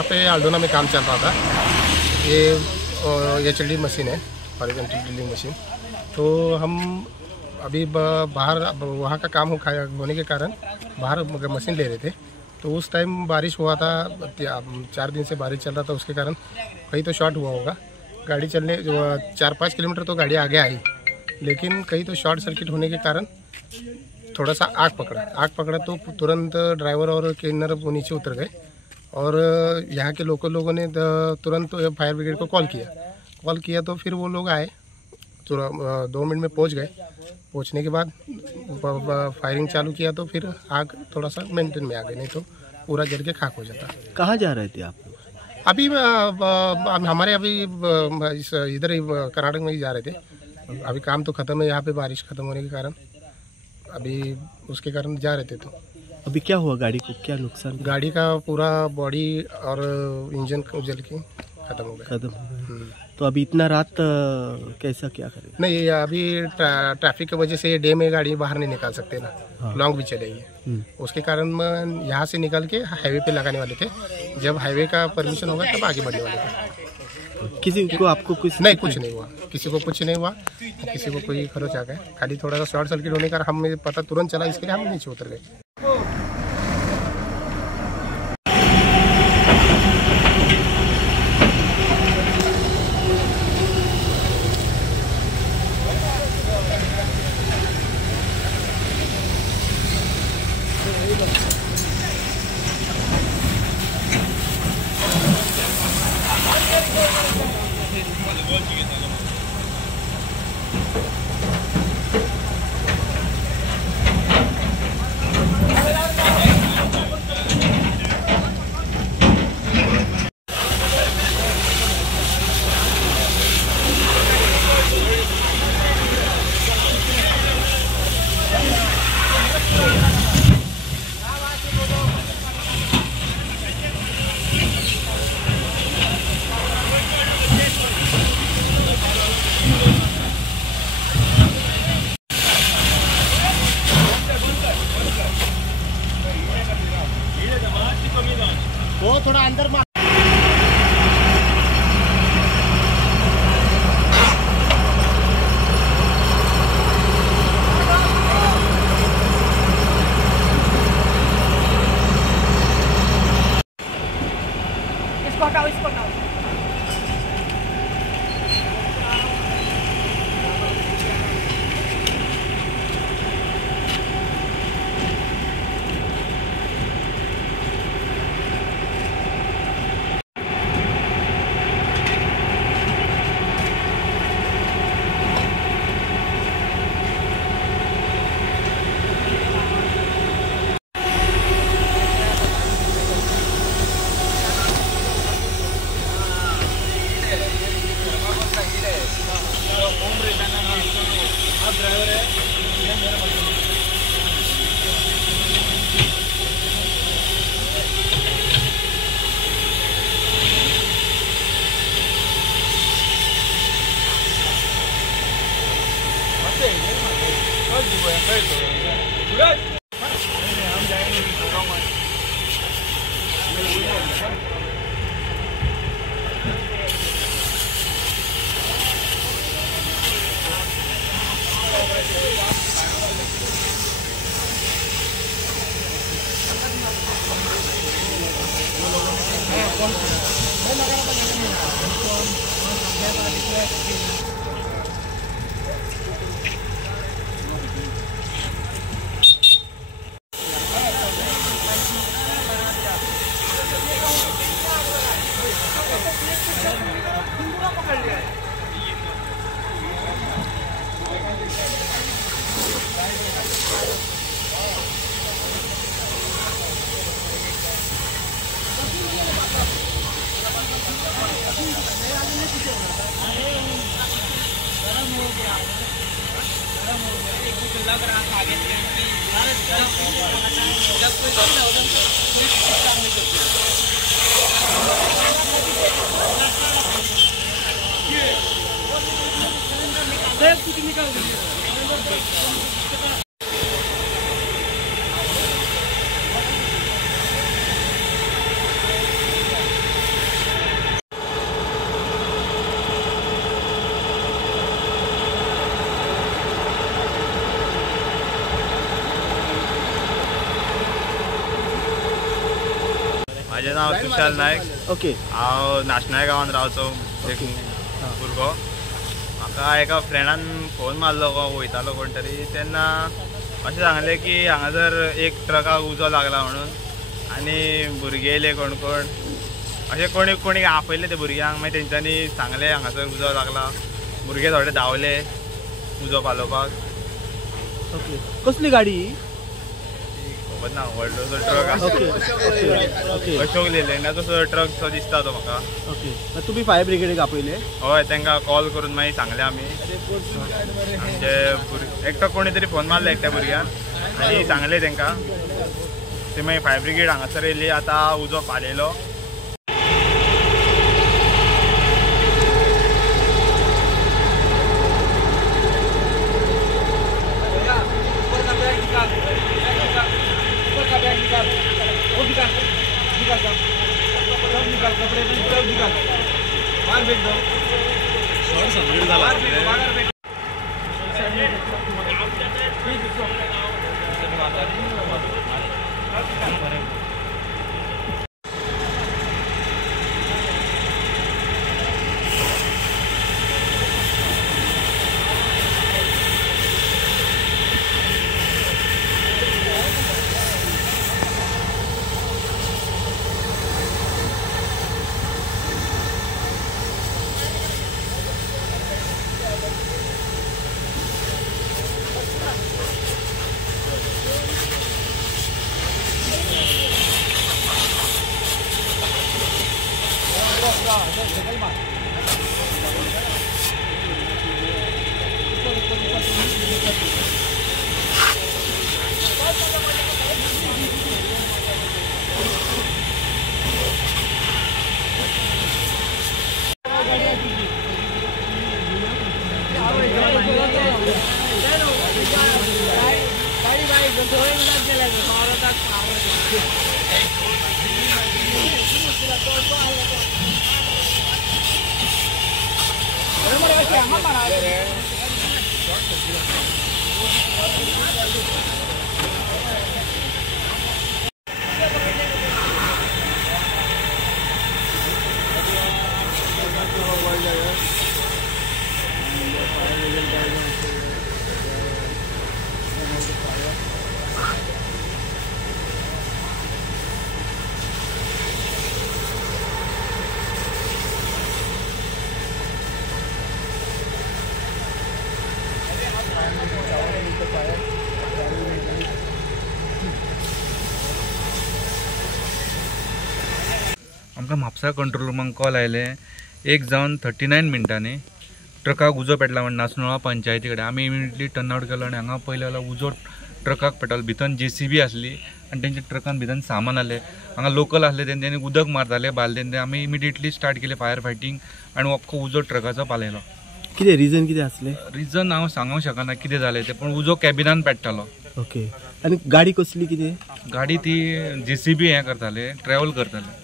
यहाँ पे आल्डोना में काम चल रहा था। ये HLD मशीन है, हॉरिजॉन्टल ड्रिलिंग मशीन। तो हम अभी बाहर वहाँ का काम होने के कारण बाहर मशीन ले रहे थे। तो उस टाइम बारिश हुआ था, 4 दिन से बारिश चल रहा था, उसके कारण कहीं तो शॉर्ट हुआ होगा। गाड़ी चलने 4-5 किलोमीटर तो गाड़ी आगे आई, लेकिन कहीं तो शॉर्ट सर्किट होने के कारण थोड़ा सा आग पकड़ा तो तुरंत ड्राइवर और क्लीनर वो नीचे उतर गए। और यहाँ के लोकल लोगों ने तुरंत फायर ब्रिगेड को कॉल किया तो फिर वो लोग आए, 2 मिनट में पहुँच गए। पहुँचने के बाद फायरिंग चालू किया तो फिर आग थोड़ा सा मेंटेन में आ गई, नहीं तो पूरा जल के खाक हो जाता। कहाँ जा रहे थे आप? अभी हमारे इधर ही कर्नाटक में ही जा रहे थे। अभी काम तो ख़त्म है, यहाँ पे बारिश ख़त्म होने के कारण अभी उसके कारण जा रहे थे। तो अभी क्या हुआ? गाड़ी को क्या नुकसान? गाड़ी का पूरा बॉडी और इंजन जल के ख़त्म हो गया। तो अभी इतना रात कैसा क्या करें? नहीं, अभी ट्रैफिक की वजह से डे में गाड़ी बाहर नहीं निकाल सकते ना। हाँ। लॉन्ग भी चलेगी, उसके कारण यहाँ से निकल के हाईवे पे लगाने वाले थे। जब हाईवे का परमिशन होगा तब आगे बढ़ने वाले थे। किसी को आपको कुछ नहीं, कुछ नहीं हुआ, किसी को कुछ नहीं हुआ, किसी को कोई खरोच आ गया। खाली थोड़ा सा शॉर्ट सर्किट होने का हमें पता तुरंत चला, इसके लिए हम नीचे उतर गए। वो थोड़ा अंदर में इसको हटाओ। विशाल नायक. ओके. हांव नाशनाय गांवांत रावचो एक भुरगो. म्हाका एका फ्रेंडान फोन मारलो वयतालो कोण तरी, तेन्ना अशें सांगलें की हांगासर एक ट्रकाक उजो लागला म्हणून आनी भुरगे येयले कोण कोण अशें कोणी आपयले ते भुरग्यांक. मागीर तेंच्यांनी सांगलें हांगासर उजो लागला. भुरगे थोडे धांवले उजो पालोवपाक. ओके. कसली गाडी? खबर ना, व्हडलोसो ट्रक आसा. ओके. अशोक लेलँडाचो ट्रक सो दिसता तो म्हाका. ओके. तुमी फायर ब्रिगेडीक आपयले? हय, तांकां कॉल करून मागीर सांगलें आमी. आमचे एकटो कोणी तरी फोन मारलो एकट्या भुरग्यान आनी सांगलें तांकां. ते मागीर फायर ब्रिगेड हांगासर येयली. आतां उजो पालयलो. आमकां म्हापसा कंट्रोल रुमाक कॉल आयले 1:39 मिनटांनी ट्रकाक उजो पेटला म्हण नासनोळा पंचायती कडेन. आमी इमिडियटली टर्न आवट केलो आनी हांगा पयले जाल्यार उजो ट्रकाक पेटलो. भितर JCB आसली आनी तेंच्या ट्रकान भितर सामान आहलें. हांगा लोकल आसले तेंच्यांनी उदक मारताले बालदेन. आमी इमिडियटली स्टार्ट केले फायर फायटींग आनी अख्खो उजो ट्रकाचो पालयलो. कितें रिजन कितें आसलें? रिजन हांव सांगूंक शकना कितें जालें तें, पूण उजो कॅबिनान पेट्टालो. ओके. आनी गाडी कसली कितें? गाडी ती JCB हें करताले, ट्रॅव्हल करताले.